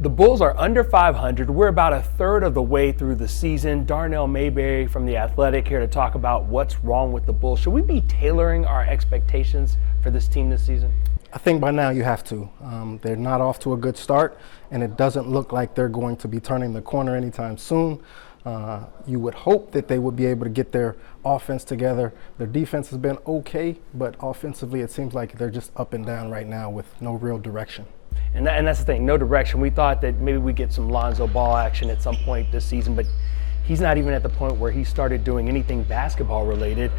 The Bulls are under 500. We're about a third of the way through the season. Darnell Mayberry from The Athletic here to talk about what's wrong with the Bulls. Should we be tailoring our expectations for this team this season? I think by now you have to. They're not off to a good start, and it doesn't look like they're going to be turning the corner anytime soon. You would hope that they would be able to get their offense together. Their defense has been okay, but offensively it seems like they're just up and down right now with no real direction. And that's the thing, no direction. We thought that maybe we get some Lonzo Ball action at some point this season, but he's not even at the point where he started doing anything basketball related.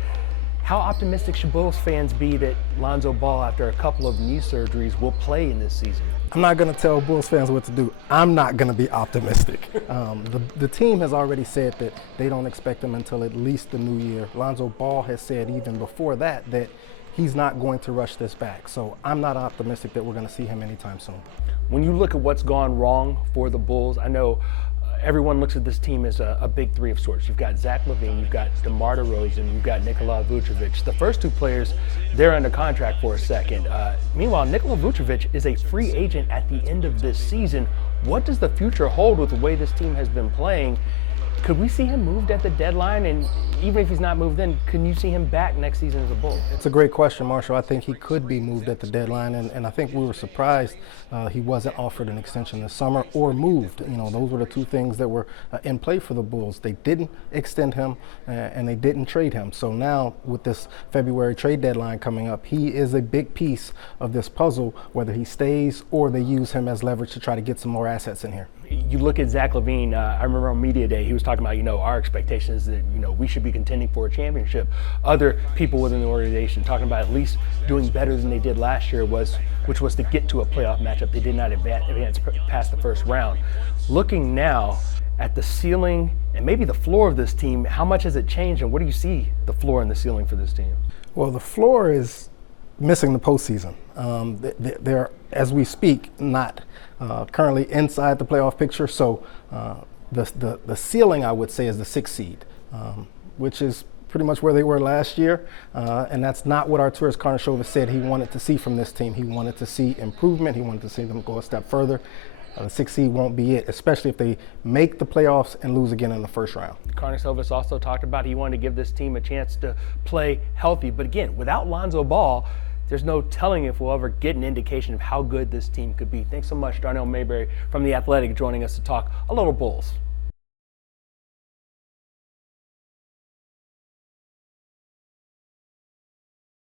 How optimistic should Bulls fans be that Lonzo Ball, after a couple of knee surgeries, will play in this season? I'm not going to tell Bulls fans what to do. I'm not going to be optimistic. The team has already said that they don't expect him until at least the new year. Lonzo Ball has said even before that he's not going to rush this back. So I'm not optimistic that we're going to see him anytime soon. When you look at what's gone wrong for the Bulls, I know everyone looks at this team as a big three of sorts. You've got Zach LaVine, you've got DeMar DeRozan, you've got Nikola Vucevic. The first two players, they're under contract for a second. Meanwhile, Nikola Vucevic is a free agent at the end of this season. What does the future hold with the way this team has been playing? Could we see him moved at the deadline? And even if he's not moved in, can you see him back next season as a Bull? It's a great question, Marshall. I think he could be moved at the deadline, and I think we were surprised he wasn't offered an extension this summer or moved. You know, those were the two things that were in play for the Bulls. They didn't extend him, and they didn't trade him. So now, with this February trade deadline coming up, he is a big piece of this puzzle, whether he stays or they use him as leverage to try to get some more assets in here. You look at Zach LaVine, I remember on Media Day, he was talking about, our expectation is that, we should be contending for a championship. Other people within the organization talking about at least doing better than they did last year, which was to get to a playoff matchup. They did not advance past the first round. Looking now at the ceiling and maybe the floor of this team, how much has it changed, and what do you see the floor and the ceiling for this team? Well, the floor is missing the postseason. They're, as we speak, not currently inside the playoff picture. So the ceiling, I would say, is the 6th seed, which is pretty much where they were last year. And that's not what Arturas Karnisovas said he wanted to see from this team. He wanted to see improvement. He wanted to see them go a step further. The 6th seed won't be it, especially if they make the playoffs and lose again in the first round. Karnisovas also talked about he wanted to give this team a chance to play healthy. But again, without Lonzo Ball, there's no telling if we'll ever get an indication of how good this team could be. Thanks so much, Darnell Mayberry from The Athletic, joining us to talk a little Bulls.